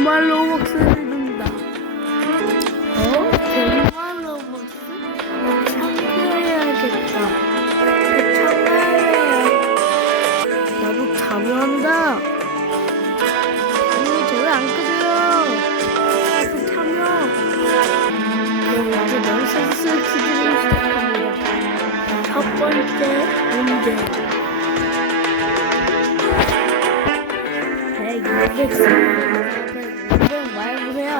백만 로벅스를 준다. 어? 백만 로벅스? 참가해야겠다. 참가해야 나도 참여한다. 아니 저를 안. 나도 참여. 그럼 이제 넌센스 퀴즈를 시작합니다. 첫 번째 문제. 100, 200, 300, 500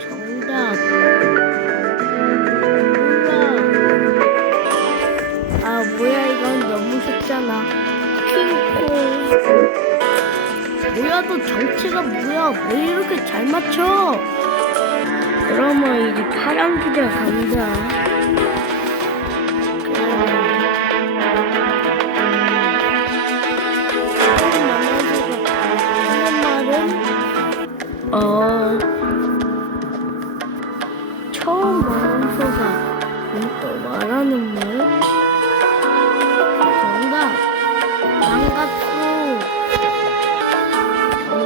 정답. 아 정체가 뭐야? 왜 이렇게 잘 맞춰? 그러면 이제 파란 기자 간다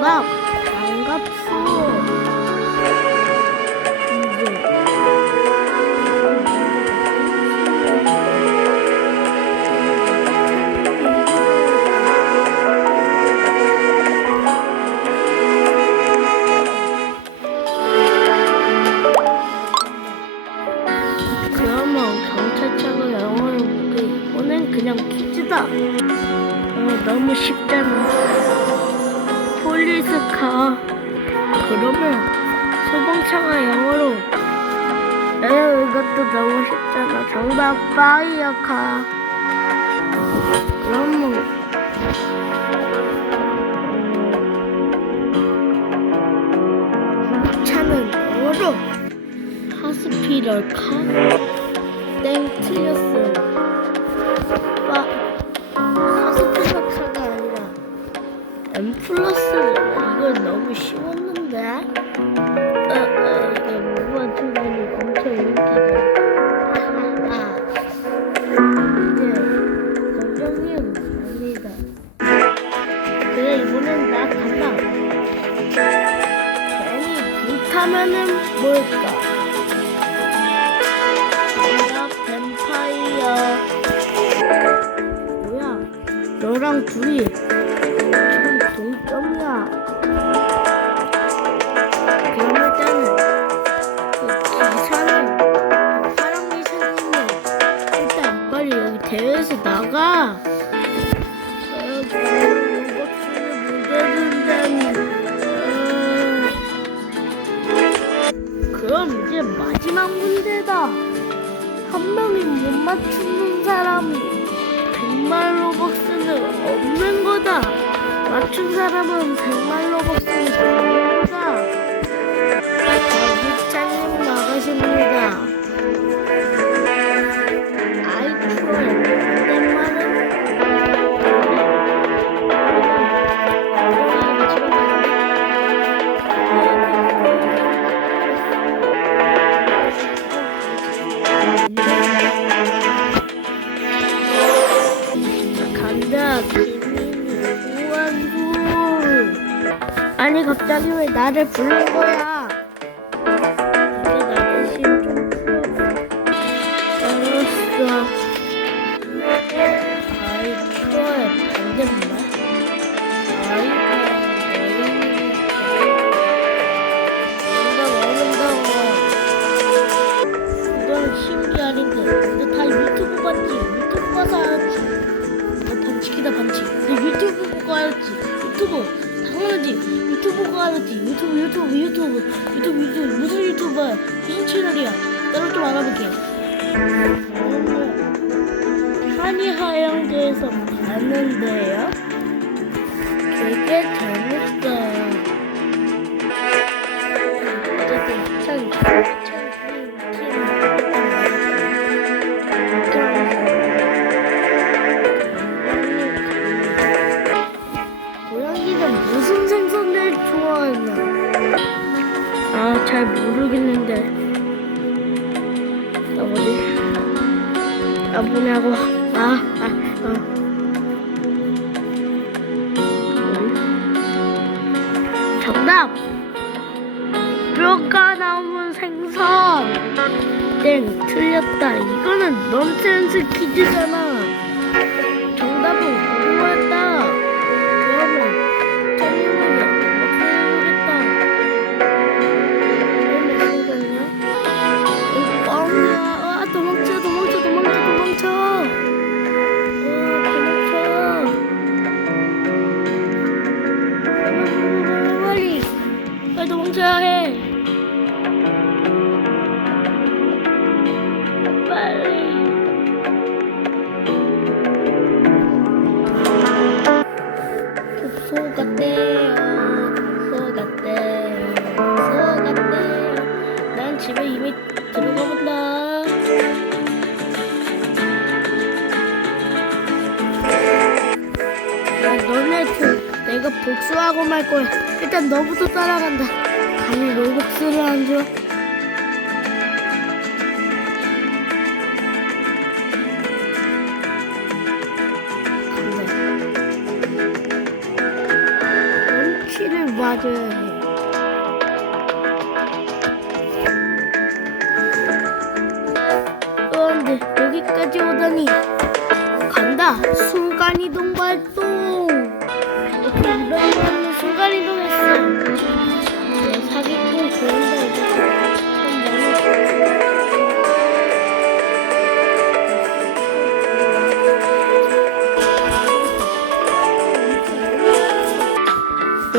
정 그러면 소방차가 영어로 에휴 이것도 너무 쉽잖아. 정답 파이어카. 그러면 음, 차는 영어로 하스피럴카? 땡 틀렸어 빠 하스피럴카가 아니라 M 플러스 이거 너무 쉬웠 는데 어, 어, 이게 무한 출근이 엄청 인기가 아, 이제 검정님 갑니다. 그래 이번엔 나 간다. 괜히 불타면은 뭘까? 정답 뱀파이어. 뭐야? 너랑 둘이 나가. 그럼 이제 마지막 문제다 한 명이 못 맞추는 사람이 100만 로벅스는 없는 거다. 맞춘 사람은 100만 로벅스를 갑자기 왜 나를 부른 거야 무슨 채널이야? 나도 좀 알아볼게. 한이 하영대에서 봤는데요. 되게 재 아, 뭐냐고. 아, 아, 아. 음. 정답! 남은 생선! 땡, 틀렸다. 이거는 넌센스 퀴즈잖아. 집에 이미 들어가 본다. 야, 너네 들 내가 복수하고 말 거야. 일단 너부터 따라간다. 감히 로벅스를 안 줘. 맞아야 해. 그런데 여기까지 오다니. 간다. 순간이동 발동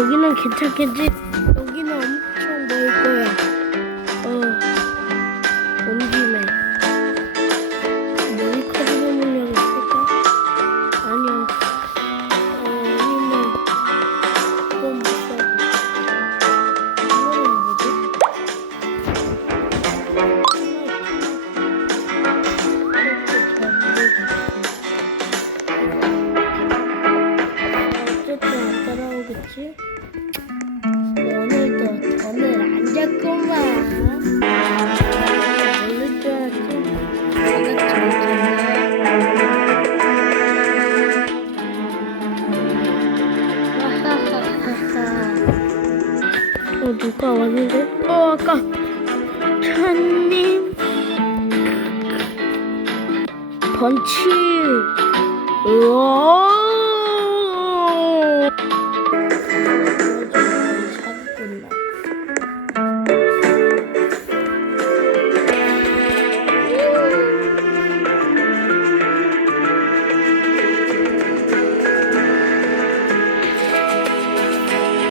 여기는 괜찮겠지? 누가 왔는데? 어, 아까 천님 번치. 우와.